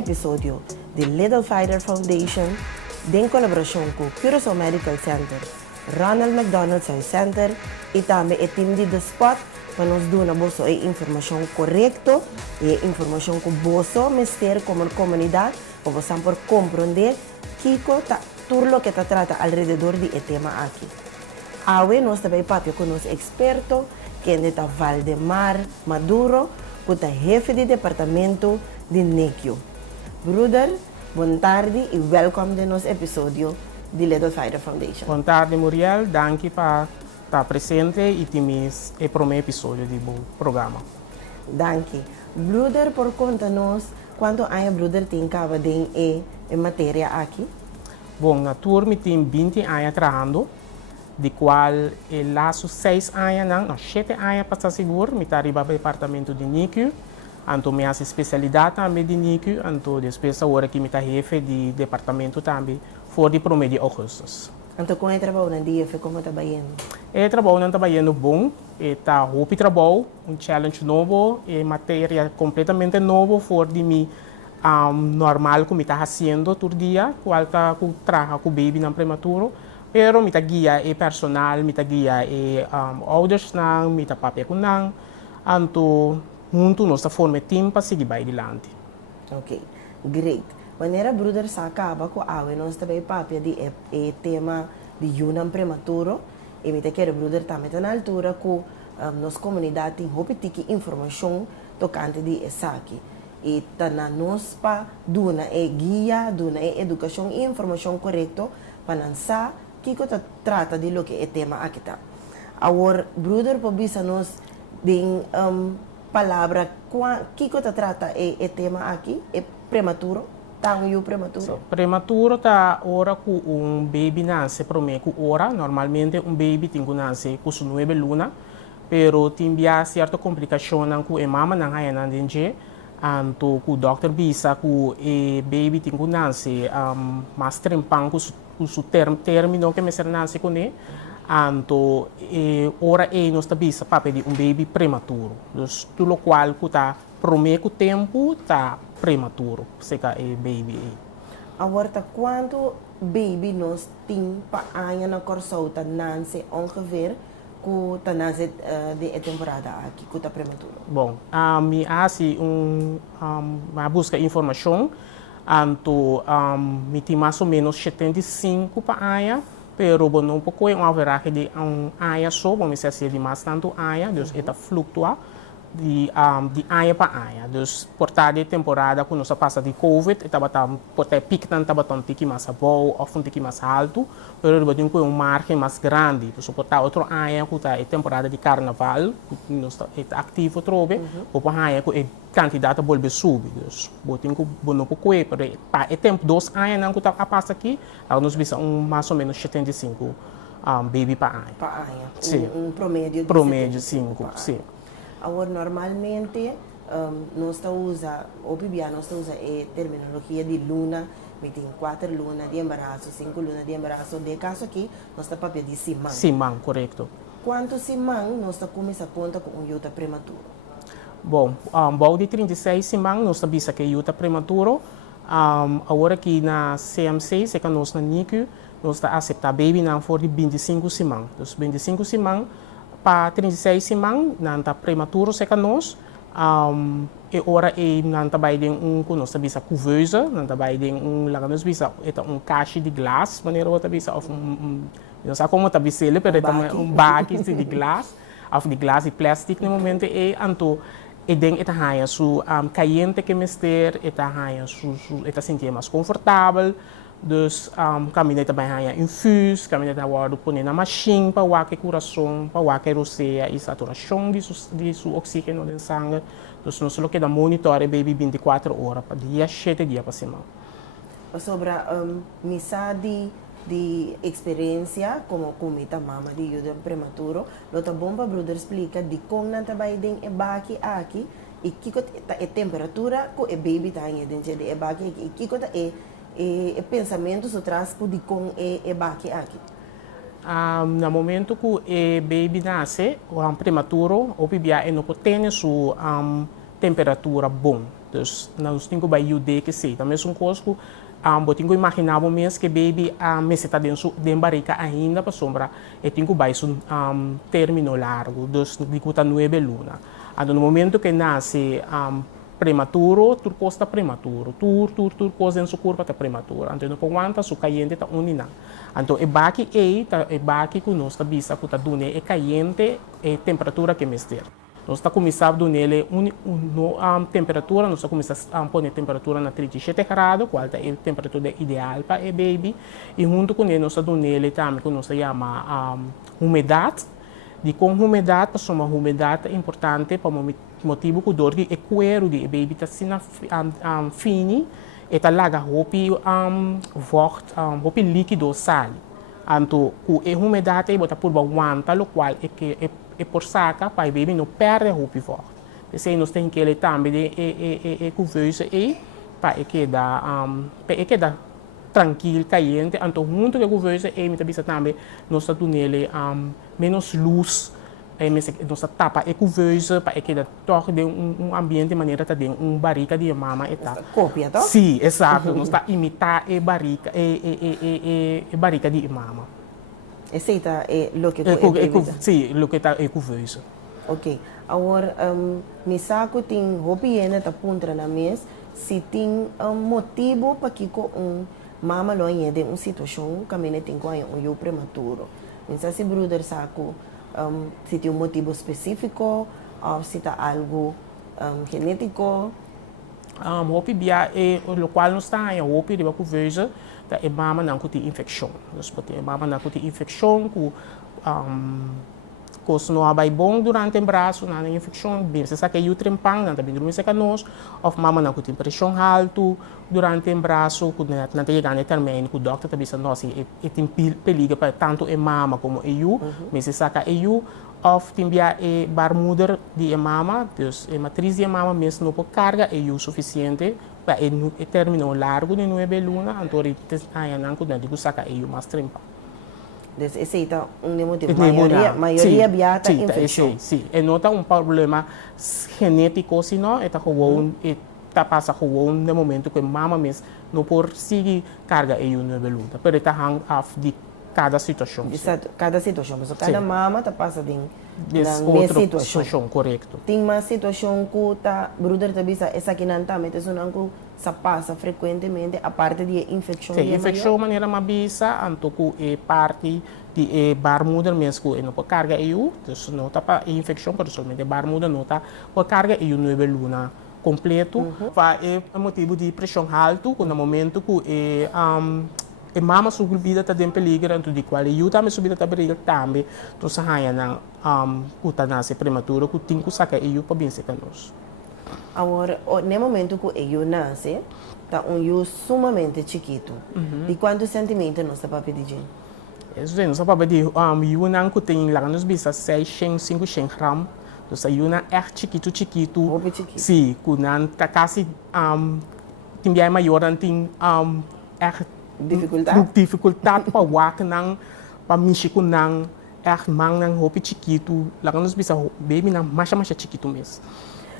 episódio de Little Fighter Foundation, em colaboração com o Curaçao Medical Center, Ronald McDonald Eye Center e também o time de The Spot para nos dar a informação correta e a informação que você mistério como comunidade para você poder compreender tudo o que está trata alrededor do tema aqui. Hoje nós também papel com os expertos que é Valdemar Maduro, que é chefe de departamento de NICU. Brother, boa tarde e welcome de nosso episódio de Little Fighter Foundation. Boa tarde, Muriel. Danke por estar presente e termos o primeiro episódio do programa. Danke. Brother, por conta-nos quanto a brother tem acaba de matéria aqui? Bom, na turma tem 20 anos trabalhando, de qual eu laço 6 anos, não, 7 anos para estar seguro, me arriba para o departamento de NICU, então minha especialidade também de NICU, então depois agora que me está chefe de departamento também, for de primeiro de agosto. Então, como é o trabalho na DF, como está indo? O trabalho está indo bom, está roupa trabalho, challenge novo, matéria completamente novo, for de mim normal que me está fazendo todo dia, qual está com trabalho com o bebê não prematuro, pero me está guia e personal, me está guia e orders não, me está papel com não, então junto nós formamos time para seguir bem adiante. Ok, great. Maneira brother sa acaba com a nós também papel de tema de unam prematuro e me quero brother também na altura com nossa comunidade tem roupa informação tocante de essa aqui. E na nós para duna guia, duna educação e informação correta para lançar que trata de lo que é tema aqui tá. Our brother pobisa nós de palavra que trata é tema aqui é prematuro, tão prematuro. So, prematuro tá hora que baby nasce primeiro hora, normalmente baby tem que nascer com 9 lunas, pero tem certa complicação com a mama não é nada de anto o doctor bisa que o baby tem que nascer mais trempang com o termino que me ser nasce com ele anto ora nós está bisa papel de baby prematuro dus tudo qual que tá primeiro tempo tá prematuro seca baby agora quanto baby nós tem para anha na Curaçao tá nasce ongeveer que está nasce de temporada aqui que está prematuro. Bom, me hace busca informação, anto me tem mais ou menos 75 para aia, pero bom não pouco é uma averagem de aia só, vamos dizer assim de mais tanto aia, dus eta fluctua de aia para aia, dus por tarde temporada quando nós passa de Covid, estava por ter pico tanto estava um tique mais bom, ou um tique mais alto, pero depois tem margem mais grande, dus por ter outro aia que tá temporada de carnaval, nós está ativo trove, ou para aia que quantidade bolbe sube, dus botem que não pouco é, pero para tempo 2 aia não que tá passa aqui, nós visa mais ou menos 75 baby para aia. Para aia. Sim. Promédio de promédio 5, sim. Agora, normalmente, nós usa, o PBA nós usa a terminologia de luna, tem 4 lunas de embaraço, 5 lunas de embaraço. De caso aqui, nós está papel de simang. Simang, correto. Quanto simang nós está começando a ponta com um yuta prematuro? Bom, bom de 36 simang, nós sabemos que é yuta prematuro. Agora aqui na CMC, se que nós na NICU, nós está aceitar baby não for de 25 simang. Então, 25 simang, para 36 simang, não está prematuro, se que nós, e ora não está bem que nós sabemos a couveuse, não está bem lá nós sabemos caixa de glass, maneira outra vez, não sei como está bem ele, mas é baque de glass, de glass e plástico no momento anto den eta haya su caliente que mister eta haya su eta sentir mais confortável dus caminhar também haya infus caminhar agora pôr na machine para o que coração para o que roceia e saturação de su oxígeno no sangue dus nós só que da monitor baby 24 horas para dia 7 dias para semana sobre misa de experiência como comita mama de yuda prematuro lota bomba brother explica de como não trabalha em baki aqui e que é temperatura que o baby tá em dentro de baki e que é pensamento so traz de como é baki aqui no momento que o baby nasce o prematuro o bebê não tem su temperatura bom. Dus nós temos que ajudar que sei. Também são coisas que eu tenho que imaginar mesmo que baby mas está dentro de barriga ainda para sombra e tenho que vai término largo, dus de 9 lunas. No momento que nasce prematuro, tudo costa prematuro, tudo coisa em seu corpo está prematuro. Então não aguenta su caliente está unina. Então é baki que nós está vista que está dando é caliente é temperatura que mestre. Nós está começando a dar temperatura, nós está começando a pôr temperatura na 37 graus, qual é a temperatura ideal para o baby. E junto com ele, nós está dando ele também que nós chama umidade. De com umidade, para uma umidade importante para o motivo que dor é cuero de baby está sendo fini e está lá roupa líquido sal. Então, a umidade bota por aguanta, o qual é por saca para o baby não perder roupa forte. Então, nós temos que ele também é couveuse e para que dá tranquilo, caliente. Então, junto com a couveuse e muitas vezes também nós estamos nele menos luz. Nós tapa a couveuse para que torne ambiente de maneira que tem barriga de mama e tal. Cópia, tá? Sim, exato. Nós está imitar a barriga de mama. Aceita o que é sim, o que está é couveuse. Ok. Agora, me saco tem roupa higiene tá punta na mesa, se tem motivo para que mama não é de uma situação que a menina tem com eu prematuro. Então, se brother saco se tem motivo específico ou se está algo genético. Roupa bia é o qual não está em roupa de couveuse, tá é mama não tem infecção. Nós podemos mama não tem infecção com se não vai bom durante o braço, não tem infecção, bem, se sabe que o trempang, não também dormir seca nós, ou mama não tem pressão alta durante o braço, não tem chegado no término, o doutor também diz nós e tem perigo para tanto a mama como eu, mas se sabe que eu of timbia e barmuder de mama, dus a matriz de mama mesmo não pode carga e o suficiente para o término largo de 9 lunas, então aí não digo saca e o mais trempa. Esse é um motivo. Maioria beata infecção. Sim, e não está problema genético, senão está passa no momento que a mama mesmo não pode seguir carga e o 9 lunas, mas está hang off de cada situação. Cada situação, mas cada mama está passando na mesma situação. Correto. Tem uma situação que tá, brother também essa aqui não também, é uma que se passa frequentemente a parte de infecção. Sim, infecção maneira mabisa, anto que é parte de barmuda mesmo que não pode carga eu, então não tá para infecção, por somente barmuda não tá pode carga eu 9 lunas completo, é motivo de pressão alta, no momento que a mama subida está em perigo, então de qual eu também subida está em perigo também, então se raia na puta nasce prematuro, que tem que sacar eu para bem secar nós. Agora, no momento que eu nasce, está eu sumamente chiquito. De quantos centímetros nós está para pedir? Isso é, nós para pedir eu não que tem lá nos bisa 600, 500 gramas, então eu não é chiquito. Sim, que não está quase tem bem maior, não tem dificuldade para o não para mexer com não mão não roupa chiquito lá nos bisa baby não mais chiquito mesmo.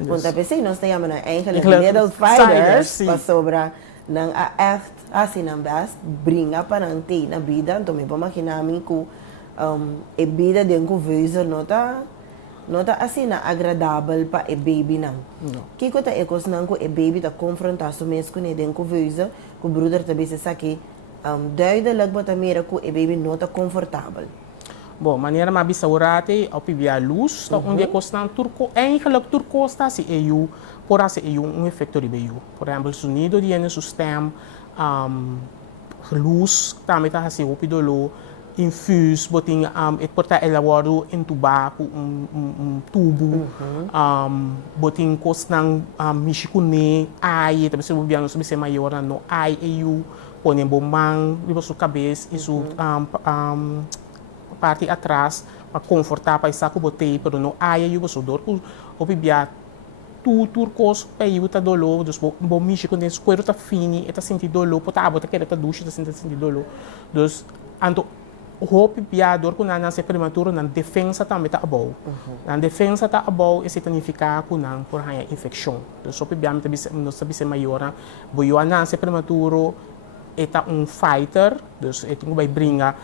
Want dat pensei nós temos eigenlijk little fighters para sobra nang echt assim não best brinca para nanti na vida então me vamos imaginar mim que a vida de couveuse não tá assim na agradável para a baby não. Que coisa é coisa não que a baby tá confrontar so mesmo com a couveuse que o brother também se sabe duidelijk wat mira que a baby não tá confortável. Bom, maneira mais bisaurate ao pibia luz, então onde é constant turco, eigenlijk turco está se eu, por assim eu efeito de eu. Por exemplo, sonido de no sistema, luz também está assim o pidolo, infus, botin portar elaborado em tubaco, tubo, botin constant mexicune, ai, também se o biano sobre ser maior no ai eu, põe bombang, depois sua cabeça, isso parte atrás para confortar para saco botei para não ai eu sou dor o bibia tudo cos para eu tá dolor dos bom mexer com esse couro tá fini e tá sentindo dolor para tá bota que tá ducha tá sentindo dolor dos anto hope piador que não nasce prematuro na defesa também tá bom. Na defesa tá bom, isso significa que não por aí infecção. Então hope piador não sabe se maior, boio a nasce prematuro eta fighter, dus eu tenho vai brincar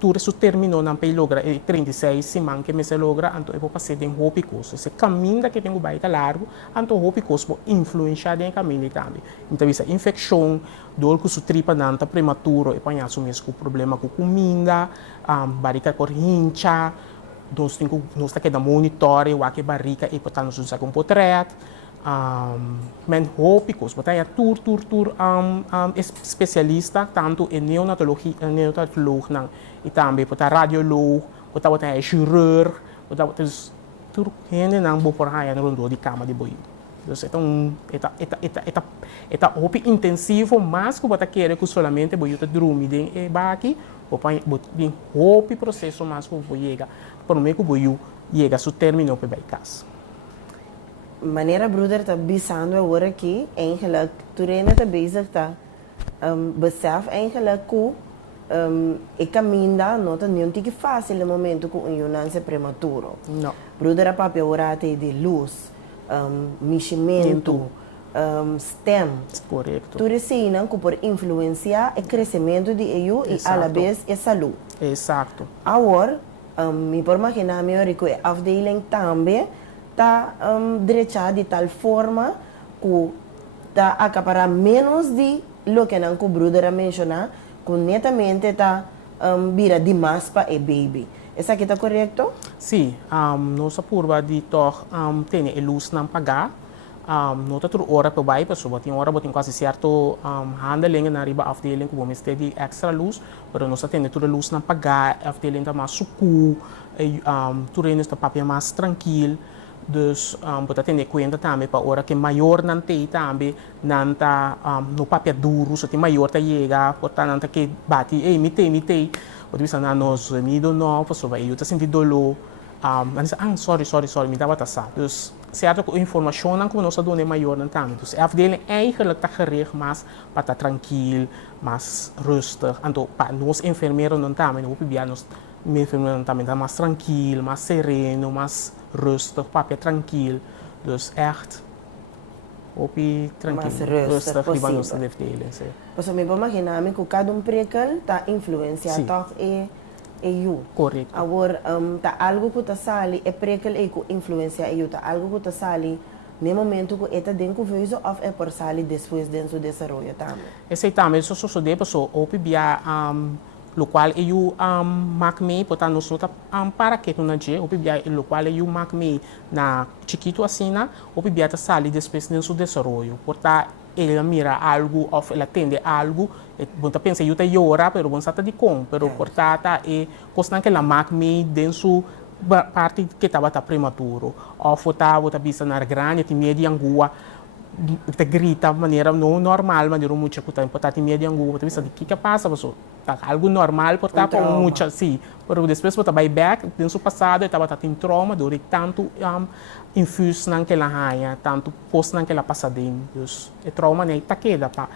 tudo isso terminou na pei logra 36 semanas que me se logra, então eu vou passar de hope costo. Esse caminho que tenho vai tá largo, então hope costo vou influenciar em caminho também. Então essa infecção, dor que su tripa nanta prematuro e panha su mesmo problema com comida, barriga por hincha, nós tá que da monitor o que barriga e portanto nós usamos com potret. Men hope que você tem especialista tanto em neonatologia e também para radiólogo, você tem chirurg, você tem tudo gente não vou por aí no rondo de cama de boi. Então é hope intensivo, mas que você quer que solamente boi te dormir de baki, você tem hope processo mas que boi chega, por meio que boi chega ao término para casa. Maneira broeder tá bisando agora aqui, eigenlijk, Turena tá bezig tá, besef eigenlijk que e caminha não tá nem tão fácil no momento que um nasce prematuro. Não. Broeder a papel agora tem de luz, meximento, STEM. Correto. Tudo isso que por influenciar o crescimento de eu e a la vez a saúde. Exato. Agora, me por imaginar melhor que a afdeling também está dirigida de tal forma que está acaparar menos de lo que o brother mencionou, que netamente está vira demais para o baby. Isso aqui está correto? Sim, nossa curva de tor tem a luz não pagar. Não está tudo hora para vai, pessoal, tem hora tem quase certo handling na riba afdeling que vamos ter de extra luz, mas nós temos toda luz não pagar, afdeling está mais sucu, tudo isso está papel mais tranquilo. Dus você tem em conta também para hora que maior não tem também não tá no papel duro, só tem maior tá chega, portanto não tá que bate, ei me tem, o disso não nós me do não, pessoal vai eu tá sentindo dolor, sorry, me dava tá sa. Dus certo que a informação não como nós dona maior não também, dus afdeling eigenlijk tá gericht mas para tá tranquilo, mas rustig, então para nós enfermeiro não também, não pibia nós me enfermeiro também tá mais tranquilo, mais sereno, mais rustig, papel tranquilo. Dus echt tranquilo, rustig, riba nos afdeling. Pues me vou imaginar que cada prekel está influenciado toch e eu. Correto. Agora, tá algo que está sali, é prekel e que influencia eu, tá algo que está sali no momento que está dentro do vídeo ou é por sali depois dentro do desenvolvimento também. Esse também só de pessoa, ou pibia lo qual eu maak mee, portanto nós não para que não dia, o pibia lo qual eu maak mee na chiquito assim na, o pibia tá sali depois dentro do desenvolvimento, portanto ele mira algo ou ele atende algo, você pensa eu tá llora, pero você tá de com, pero portanto é coisa que ela maak mee dentro parte que estava prematuro, ou você bisa na grande, tem medo de angua te grita de maneira não normal, maneira muito que está portanto medo angua, você sabe o que passa, você tá algo normal, portanto muito assim, mas depois você vai back, no passado estava em trauma, durante tanto infus naquela raia, tanto post naquela passadinha, dus o trauma nem tá queda para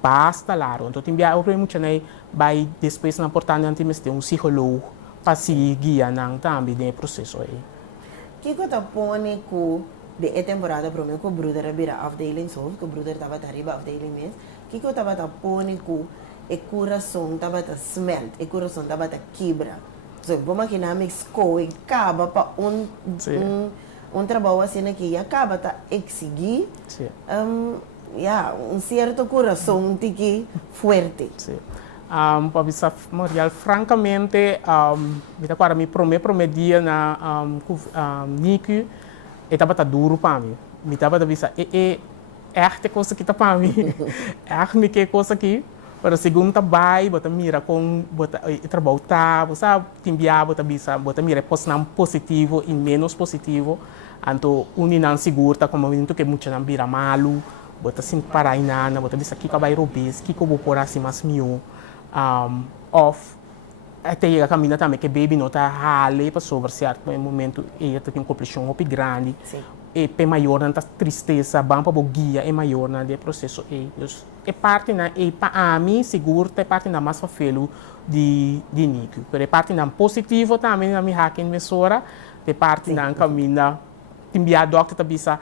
basta lá, então tem bem o muito né, vai depois na portanto antes tem psicólogo para seguir não também no processo aí. Que coisa põe que de temporada para mim que o brother era afdeling so, que o brother estava arriba afdeling mesmo, que eu estava põe que o coração estava smelt, o coração estava quebra. So, vou imaginar que escoe acaba para trabalho assim que acaba tá exigir certo coração que forte. Para avisar, Marial, francamente, agora me prometia na NICU, estava duro para mim. Me estava a avisar, é coisa que está para mim, é coisa que para a segunda vai, bota mira com bota trabalho tá, você timbia bota bisa, bota mira positivo e menos positivo, então não seguro tá como muito que muito não vira malo, bota sem parar em nada, bota bisa que vai robes, que como por assim mais mio, off até a caminha também que baby não tá rale para sobre certo momento e tem uma complicação muito grande, é maior na tristeza, bem para guia é maior na processo dus é parte na para mim seguro é parte na mais fácil de níquel, mas é parte na positivo também na minha hack emissora, é parte na caminho timbia doctor tabisa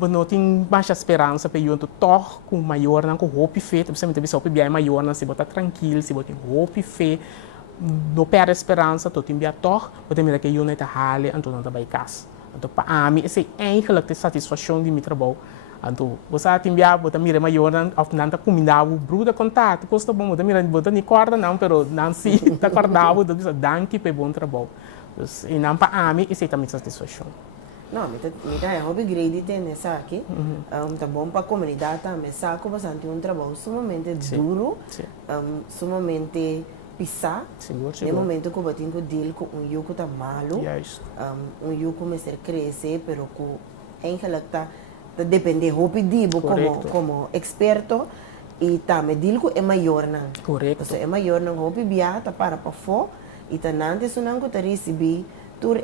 não tem mais esperança para eu tocar com maior não com hope fé, você me tabisa hope bem maior não se botar tranquilo, se botar hope fé não perde esperança, tu timbia tocar, você me dá que eu não te hale, então não te vai casa. Então, para mim, essa é eigenlijk satisfação de meu trabalho. Então, você timbia, você mira maior, ou não está combinado, bruda contato, custa bom, você mira, você não acorda não, pero não se está acordado, você diz, danke pelo bom trabalho. E não para mim, essa é também satisfação. Não, me dá hobby grade tem nessa aqui. Tá bom para a comunidade também. Saco bastante um trabalho sumamente duro, sumamente pisar. No momento que eu tenho que deal com yuco tá malo, yuco me ser crescer, pero que eigenlijk tá depende hopi dibo como experto e tá me deal com é maior não. Correto. É maior não hopi bia tá para fora e tá nantes sunang ko tá receber tur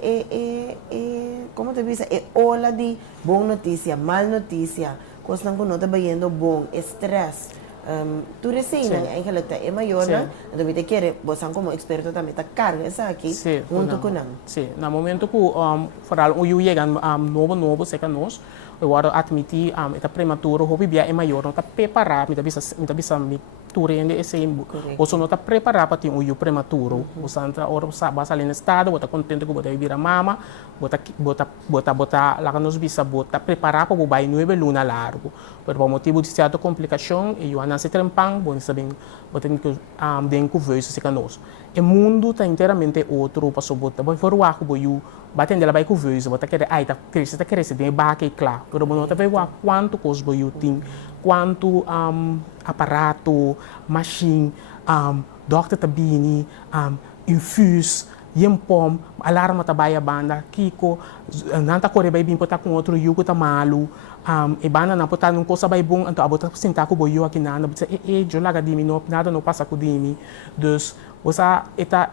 como te diz é ola de boa notícia, mal notícia, coisa não nota bayendo bom, stress. Tu resina, eigenlijk é maior, né? Então, você quer, você como experto também, tá carga essa aqui, junto com nós. Sim, no momento que, o eu chega novo, seca nós, eu vou admitir, é prematuro, o bebê é maior, não está preparado, me bisa me turende esse, você não está preparado para ter um prematuro, você está ali no estado, você está contente que você vai a mama, você lá que nós bisa, você está preparado para o bairro 9 luna largo, por motivo de certa complicação, e eu nasci trempang, você sabe, você tem que den vejo se canos. O mundo está inteiramente outro, para sobota, vai for o arco, vai bater dela vai com vejo, você quer, ai, tá crescendo, tem barca e claro, pero você vai ver quanto coisa vai tem, quanto aparato, machine, doctor tabini, infus, yempom, alarma tabaya banda, kiko, nanta corre vai bem botar com outro yugo tá malo, e banda na botar num coisa vai bom, então a botar sentar com o boio aqui nada, você eu laga dimi nada não passa com dimi, dus você eta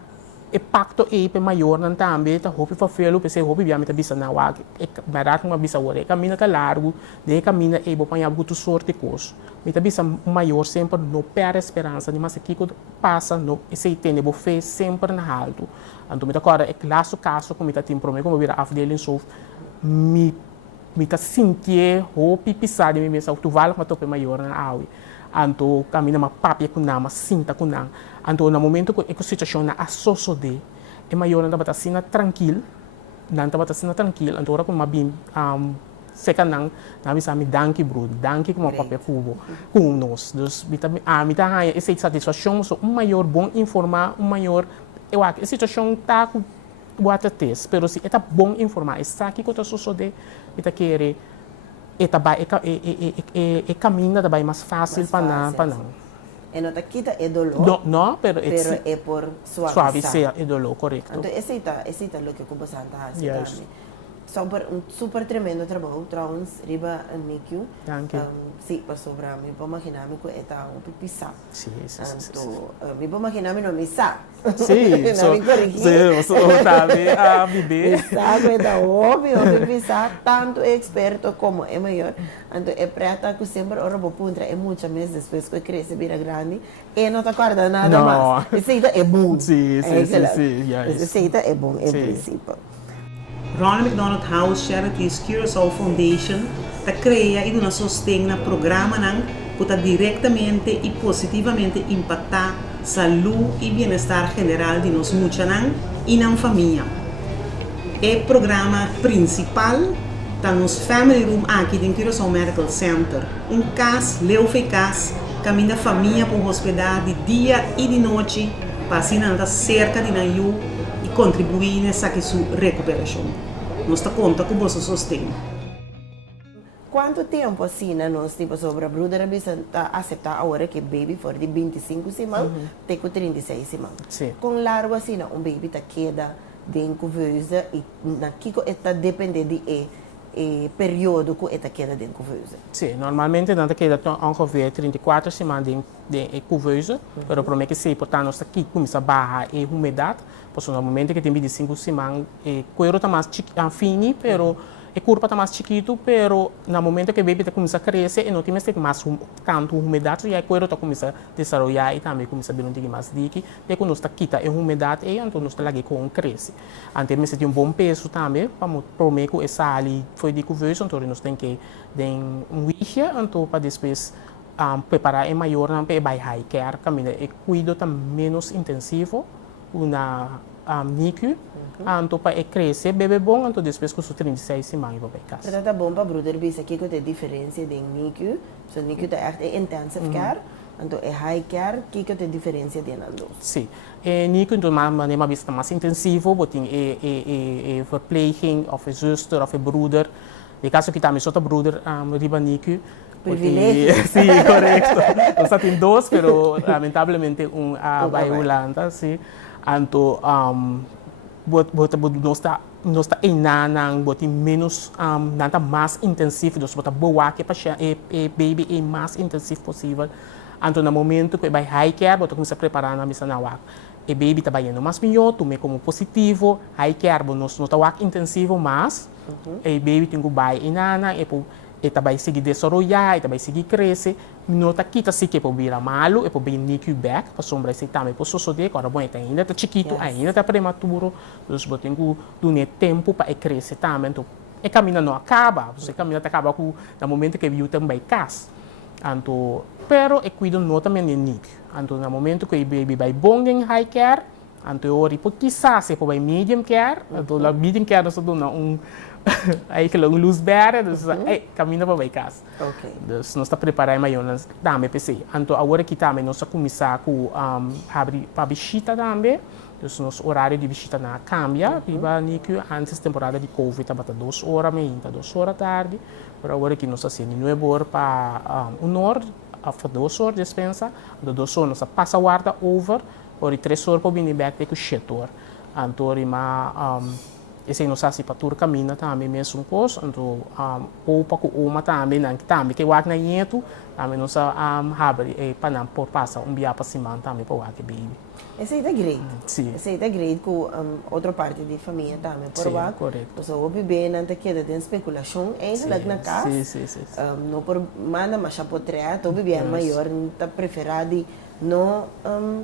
e pacto pe maior nan também tá hopi fa felo pe se hopi bia meta bisa na wa e barato uma bisa ore caminha que largo de caminha e bo panha butu sorte cos meta bisa maior sempre no per esperança de mas aqui quando passa no e se tem bo fe sempre na alto então meta agora é classo caso como meta tem problema como vira afdeling so me tá sentir hopi pisar de mim mesmo tu vale mas tope maior na aui anto caminha ma papia com nama sinta com nam anto no momento que a situação na associo de é maior não bata sina tranquilo não bata sina tranquilo anto ora com uma bim seca não na bisa me danke bro danke como papia cubo com nós dos mita essa satisfação so maior bom informar maior eu acho a situação tá com bota teste pero se é bom informar está aqui que eu associo de mita querer e caminho também mais fácil para não. E não está quita é dolor. Não, pero é por suavizar. É dolor, correto. Então esse é o que eu vou fazer. Super tremendo trabalho, trouwens, riba Nikio. Dank je. Sim, para sobrar, me vou imaginar que é um pipisa. Sim. Me vou imaginar que não me sa. Sim, so sabe a viver. Sabe da óbvio, pipisa tanto experto como é maior. Então é preta que sempre ora vou puntra é muitas meses depois que cresce vira grande e não te acorda nada mais. Receita é bom. Sim. Receita é bom, é princípio. Ronald McDonald House Charities Curaçao Foundation crea e sustém o programa que diretamente e positivamente impactar a saúde e bem-estar geral de nós muitos e na família. O programa principal está nos Family Room aqui em Curaçao Medical Center. Caso leu eficaz, caminha a família para hospedar de dia e de noite para assim cerca de nayu e contribuir nessa sua recuperação. Nós conta com o vosso sustento. Quanto tempo assim nós tipo sobre a Bruder aceitar agora que baby for de 25 semanas até com 36 semanas. Com largo assim baby tá queda dentro couveuse e na kiko está depende de período que está queda dentro couveuse. Sim, normalmente não queda ongeveer 34 semanas de couveuse, mas o problema é que se portanto nós aqui começa a barra e umidade, porque normalmente que tem 25 semanas e coiro tá mais fini, pero o corpo está mais chiquito, pero no momento que o bebê começa a crescer, não tem mais tanto umidade, e aí quando está começa a desenvolver e também começa a vir mais dique, e quando está quita a umidade, e então nós está lá com cresce. Então, nós tem bom peso também, para prometer que essa ali foi de conversa, então nós tem que dar wichje, então para depois preparar é maior, não para vai high care, caminho, e cuido tá menos intensivo, na NICU, então para crescer, bebê bom, então depois com os 36 semanas vai casa. Portanto, é bom para broeder ver aqui que tem diferença de NICU, so NICU é echt intensive care, então é high care, que tem diferença de nós. Sim, NICU então uma vista mais intensivo, botin verpleging of zuster of broeder, de caso que também só broeder riba NICU. Privilégio. Sim, correto. Nós temos dois, pero lamentavelmente vai Holanda, sim. Então, nós está enanang, botin menos, nada mais intensivo, nós bota boa que para o baby é mais intensivo possível. Então, no momento que vai high care, bota começa a preparar na missa na wak. O baby está indo mais melhor, tome como positivo, high care, nós não está wak intensivo, mas o baby tem que vai enana, e vai seguir desenvolver, e vai seguir crescer. Nota que se que pode virar malo, e pode vir NICU back, para sombra esse também pode suceder, agora bom, ainda está chiquito, ainda está prematuro, então você tem que dar tempo para crescer também. Então, e caminho não acaba, você caminho acaba com no momento que viu também casa. Então, pero e cuido não também de NICU. Então, no momento que o baby vai bom em high care, então ori por quizás se pode medium care, então la medium care nós damos aí que luz verde, caminho para casa. Ok. Então, nós está preparando maior também PC. Então agora que também nós começar com abrir para visita também. Então nosso horário de visita na cambia, viva NICU antes temporada de Covid estava 2 horas meia, 2 horas tarde. Mas agora que nós assim 9 horas para 1 hora, after 2 horas dispensa, então 2 horas nós passa guarda over, ori 3 horas para vir back com 7 horas. Então esse não sabe para tur caminha também mesmo coisa, então ou para o uma também que o na yeto também não sabe abre para não por passar dia para cima também para o baby. Esse é great. Sim. Esse é great com outra parte da família também por lá. Correto. So o bebê não te queda tem especulação ainda na casa. Sim. Não por manda mas a potreat, o bebê é maior, tá preferado não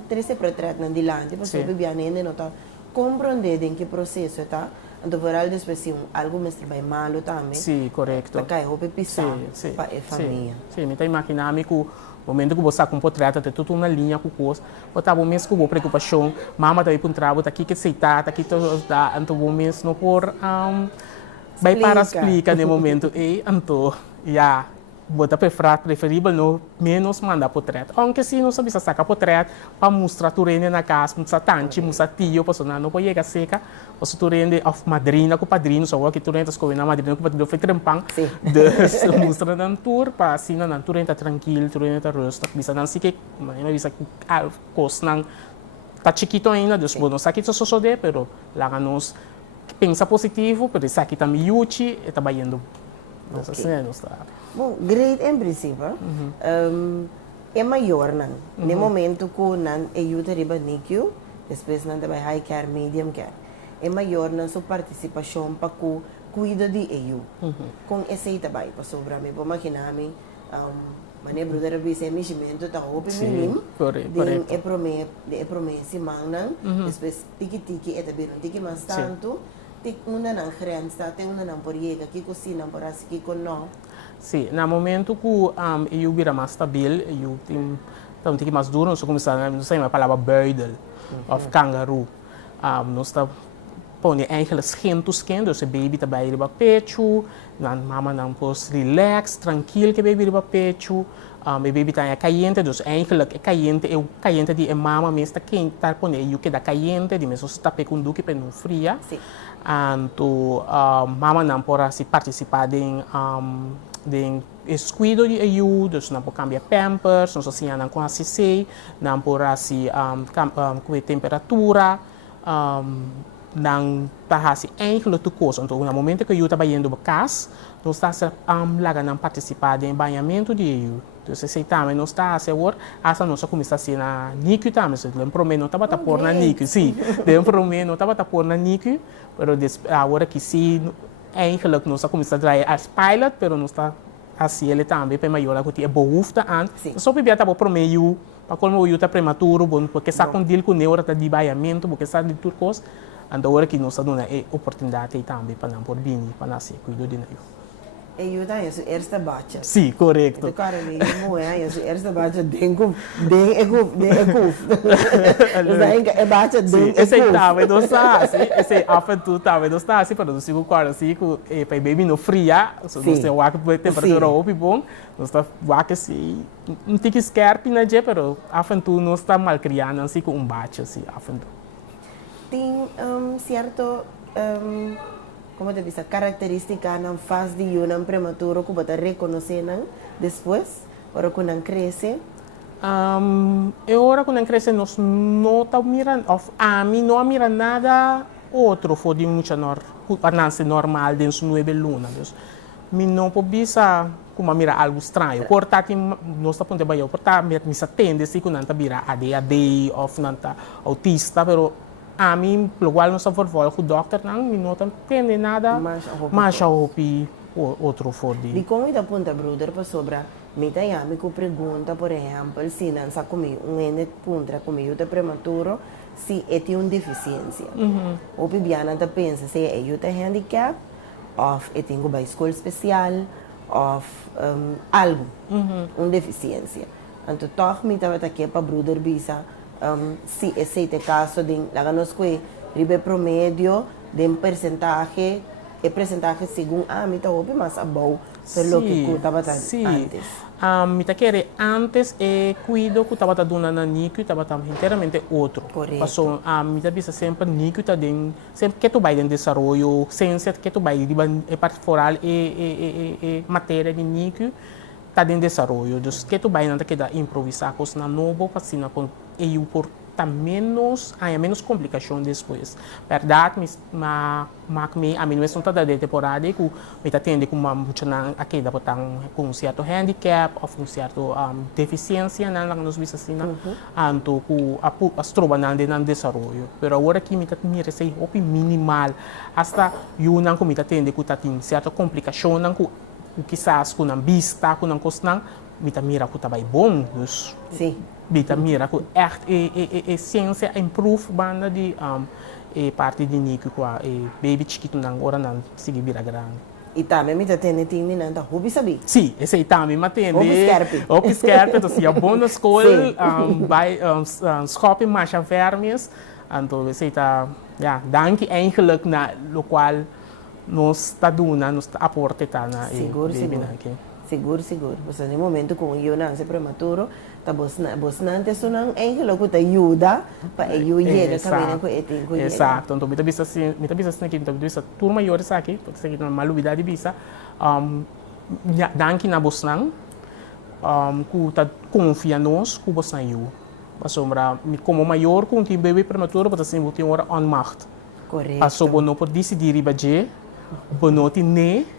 ter esse portrait na dilante, porque o bebê ainda não tá compreendendo em que processo tá. Então, por depois se algo mais vai malo também. Sim, correto. Para cair roupa pisar para a família. Sim, me está imaginando que o momento que você com portrait tem toda uma linha com coisa, eu estava mesmo com preocupação, mama está aí para um trabalho, está aqui que aceitar, está aqui todo dá, então vou mesmo não por vai para explicar no momento e então já bota preferível não menos mandar portrait. Aunque se não sabe sacar portrait para mostrar turene na casa, mostrar tanti, mostrar tio, para não pode chegar seca, você turene of madrina com padrinho, só que turene está na madrina com padrinho foi trempang, mostra na tour para assim na turene está tranquilo, turene está rosto, bisa não se que, mas bisa cos não tá chiquito ainda, Deus bom, não sabe que isso só de, pero lá nos pensa positivo, pero isso aqui tá miúchi, está indo. Nossa senhora, está. Bom, great em princípio. É maior não. No momento que não é ajuda riba NICU, depois não vai high care, medium care. É maior na sua participação para que cuida de eu. Com esse também, para sobrar me, para imaginar me, mané brother bisa meximento tá open minim. Correto. É promessa mangnan, depois tiki é também não tiki mais tanto. Tem uma não grenza, tem uma não por chega, que cocina por assim que com não. Sim, no momento que eu vira mais stabil, eu tenho mais duro, nós começamos, não sei a palavra buidel, of kangaroo. Nós está põe eigenlijk skin to skin, dus de baby está bij de pecho, dan mama dan pos relax, tranquilo que baby de pecho, o baby está caliente, dus eigenlijk caliente die mama mesmo está quente, tá põe eu que da caliente, de mesmo está pecando que não fria. Então mama não pode se participar de escudo de eu, dus não pode cambiar pampers, não assim não com ACC, não pode se com temperatura. Dan tahasi eigenlijk de coisa. Então, no momento que eu estava indo para casa, nós estamos lá participar do banhamento de eu. Então, se também nós estamos agora, essa nossa começação na NICU também. Lembro me não estava a pôr na NICU, sim. Lembro me não estava a pôr na NICU, mas agora que sim, eigenlijk nós começamos a draaien als pilot, pero nós está assim ele também para maior que tinha behoefte aan. Sim. Só para ver para meio para como o tá prematuro, bom, porque está com deal com neura tá de baiamento, porque está de turcos, então agora que nós está dando a oportunidade também para não por vir, para nascer cuidar de nós. E eu tenho esse eerste batje. Sim, correto. De cara meio moe, esse eerste batje denko, den ekuf. Dus dan é batje den Esse aí ekuf. também não está assim, esse aí afeto também não está assim, para nós ficar claro assim, que para baby não fria, se nós temos a temperatura opi bom, nós está vaca assim, não tem que escarpe na dia, pero afeto não está mal criando assim com bate assim, afeto. Tem certo como te dice, característica na fase de um prematuro que você reconhecer depois, para quando cresce. Agora quando cresce nós não está mirando, a mim não mira nada outro for de muita normal dentro do 9 lunas. Dus, mi não pode como mira algo estranho. Portanto, nós está ponto de portar me atende se quando não mira ADHD ou não está autista, pero a mim, igual nós vervolgen com o doctor, não entende nada, mas a hopi outro for de. E como ele aponta, brother, para sobre, me tem a que pergunta, por exemplo, se não sabe comigo, ene punta comigo de prematuro, se é tem uma deficiência. Ou Bibiana pensa se é eu tem handicap, ou é tem uma escola especial, ou algo, uma deficiência. Então, toch me estava aqui para brother bisa. Se esse é o caso, lá nós que ribe promédio de percentagem, é percentagem segundo a mim tá ouve mais abou pelo que eu estava antes. Me tá querendo antes cuido que estava dando na NICU estava inteiramente outro. Correto. Passou a mim tá bisa sempre NICU tá den sempre que tu vai em desenvolvimento, ciência que tu vai é parte foral e matéria de NICU tá em desenvolvimento. Dus que tu vai não tá que dá improvisar coisa na novo para assim com e o por tá menos complicação depois. Verdade, mas a mim não é só da temporada que me tá tendo com uma muita aqui da botar com um certo handicap ou um certo deficiência na nos visa assim anto com a stroba na desenvolvimento. Pero agora que me tá mira sei opi minimal hasta eu não me tá tendo com tá tem certa complicação não com o que quizás com a vista com a coisa me tá mira que tá bem bom, dus sim. Bita mira que echt ciência improve banda de parte de nico com baby chiquito não agora não sigue vira grande. E também me tá tendo time não tá hobby sabe? Sim, esse aí também me atende. Op scherpe, então se é bom na escola, vai schoppen mais vermes, então esse aí tá, ja, dank eigenlijk na local nós tá dando, nós aporte tá na seguro. Seguro. Você no momento com eu nasce prematuro, tá você não tem só não é que te ajuda para eu ir também com ele com exato, então me tá bisa assim aqui, então bisa turma maior aqui, porque isso aqui uma novidade bisa, danke na bosnang, ku tá confia nos, ku bosnang eu, pasombra como maior com time bebê prematuro, para assim botar hora on macht. Correto. Passo bono por decidir ribaje, bono ne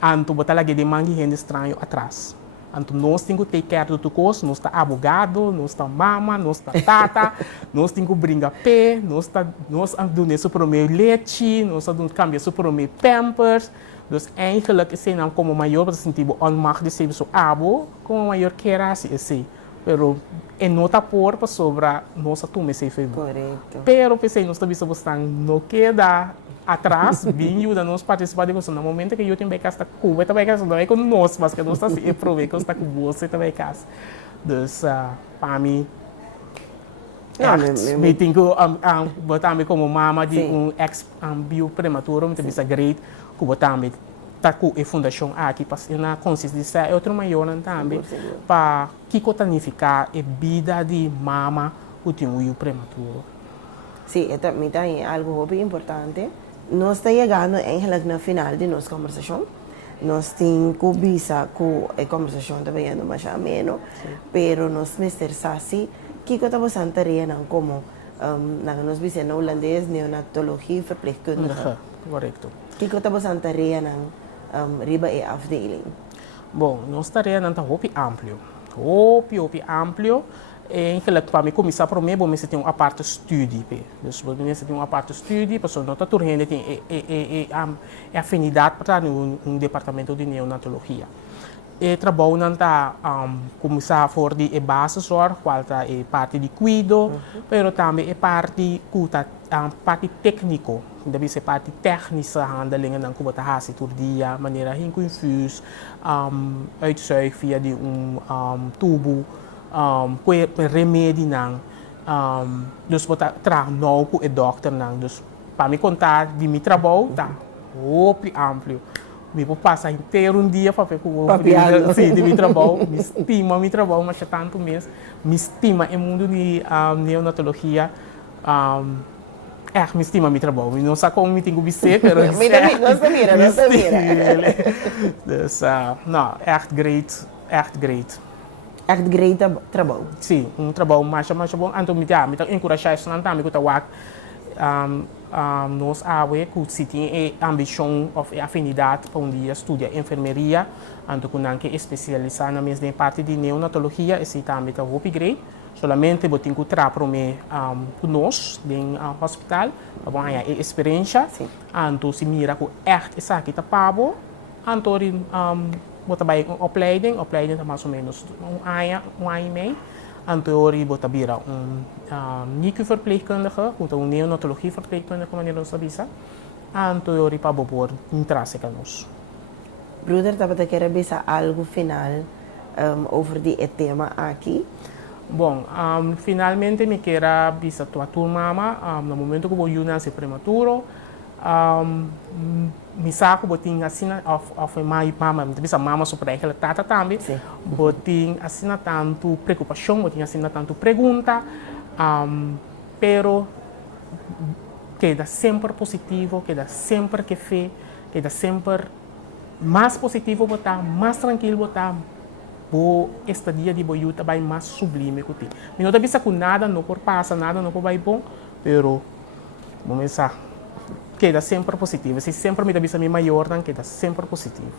anto botar lá de mangue gente estranho atrás. Anto nós temos que ter care do coisa, nós está abogado, nós está mama, nós está tata, nós temos que brincar pé, nós damos isso para o meu leite, nós damos cambio isso para o meu pampers. Dus eigenlijk is não como maior para sentir onmacht de ser so abo, como maior que era assim. Pero nota por para sobra nossa turma se fez. Correto. Pero pensei nós também somos tão no queda atrás, bem ajuda nós participar de coisa. No momento que eu tenho bem casa com, também casa não é com nós, mas que nós está se prove que está com você também casa. Dus para mim me tenho que botar me como mama de ex bio prematuro, me tem bisa great, que botar me tá com a fundação aqui para na consistência é outro maior também para que cotanificar a vida de mama o tem o prematuro. Sim, também tem algo bem importante. Nós estamos chegando eigenlijk na final de nossa conversação. Nós temos que visa que a conversação está bem mais ameno, pero nós Mr. Sassi, que estamos anteriormente como nós visa na holandês neonatologie verpleegkundige. Correto. Que estamos anteriormente riba e afdeling. Bom, nós estaremos num hopi amplo. Hopi amplo. En gelijk para mim começar para mim, você tem uma parte estudie, dus você tem uma parte estudie, pessoa não está turrendo tem afinidade para departamento de neonatologia. E trabalho não está começar a for de base só, qual tá parte de cuido, pero também parte cuta parte técnico, deve ser parte técnica handelingen dan kuba tahasi tur dia, maneira hinko infus, uitzuig via de tubo. Remédio não, dus bota traag nou com o dokter não, dus para me contar de meu trabalho tá, amplo, me vou passar inteiro dia para ver como sim de meu trabalho, me estima meu trabalho, mas tanto mesmo, me estima o mundo de neonatologia, me estima meu trabalho, não sei como me tenho que ser, pero não se mira. Dus não, echt great, echt great. Echt great trabalho. Sim, trabalho mais bom. Então, me encorajar isso não também que eu nós awe que se tem ambição ou afinidade para dia estudar enfermeria, então que especializar na mesma parte de neonatologia, esse também está muito grande. Solamente eu tenho que trabalhar nós no hospital, para ganhar experiência. Então, se mira que isso aqui está pago, então bota bij een opleiding is mais ou menos um ano e meio. En teorie bota bira NICU-verpleegkundige, een neonatologie-verpleegkundige, wanneer we dat bisa. En teorie para bobor interesse canos. Broeder, dat quer bisa algo final over die tema aqui. Bom, finalmente me quero bisa tua turma, no momento que vou nascer prematuro, me saco botin assina of mai mama bisa mama sobre ela tata também botin assina tanto preocupação botin assina tanto pergunta pero queda sempre positivo queda sempre que fé queda sempre mais positivo botar mais tranquilo botar bo estadia de boiuta vai mais sublime que tem me não bisa com nada não por passa nada não por vai bom pero vamos pensar queda sempre positivo. Se sempre me dá vista maior, dan queda sempre positivo.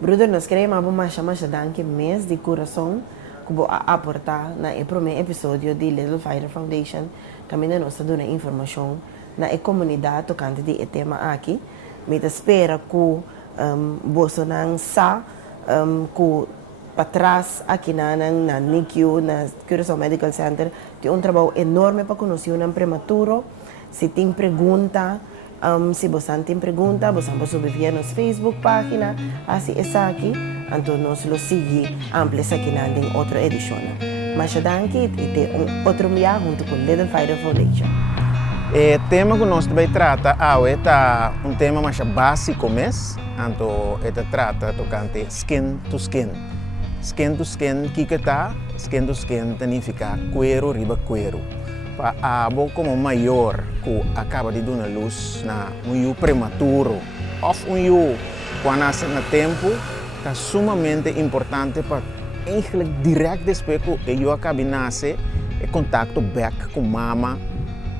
Broeder, nós queremos mais danke mês de coração que vou aportar na primeiro episódio de Little Fighter Foundation. Também nós estamos dando informação na comunidade tocante de tema aqui. Me espera que você não sa que para trás aqui na NICU, na Curaçao Medical Center, tem trabalho enorme para conhecer um prematuro. Se tem pergunta, se você tem pergunta, você pode subir na nossa Facebook página, assim é aqui, então nós lo seguimos ampliamente aqui na outra edição. Mas danke e tem outro dia junto com Little Fighter Foundation. O tema que nós vamos tratar é tema mais básico mesmo, então trata tocante skin to skin. Skin to skin, que está? Skin to skin significa cuero riba cuero. Para como maior que acaba de dar luz na prematuro ou quando nasce no tempo é sumamente importante para eigenlijk direto depois que eu acaba de nascer o contato back com mama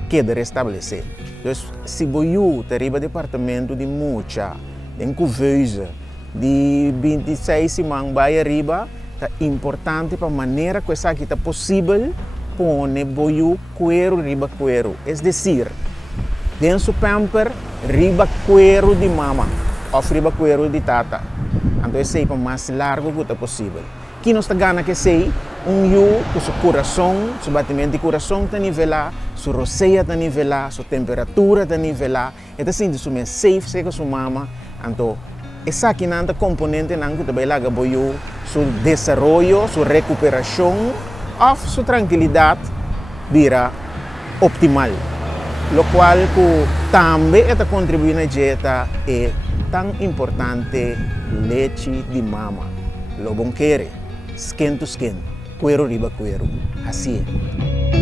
que deve restabelecer. Então, se você tem o departamento de mucha, de couveuse, de 26 semanas vai arriba, é importante para a maneira que isso aqui é possível pone boiu cuero riba cuero, es decir, dentro pamper riba cuero de mama ou riba cuero de tata. Então esse é o mais largo que é possível. Que nós gana que sei com seu coração, seu batimento de coração está nivelar, sua roceia está nivelar, sua temperatura está nivelar, e está sendo sua safe seca sua mama. Então essa aqui não é componente não que também laga boiu, seu desenvolvimento, sua recuperação ou sua tranquilidade vira optimal, o qual também está contribuindo na dieta é tão importante leite de mama, lo bom querer, skin to skin, cuero riba cuero, assim é.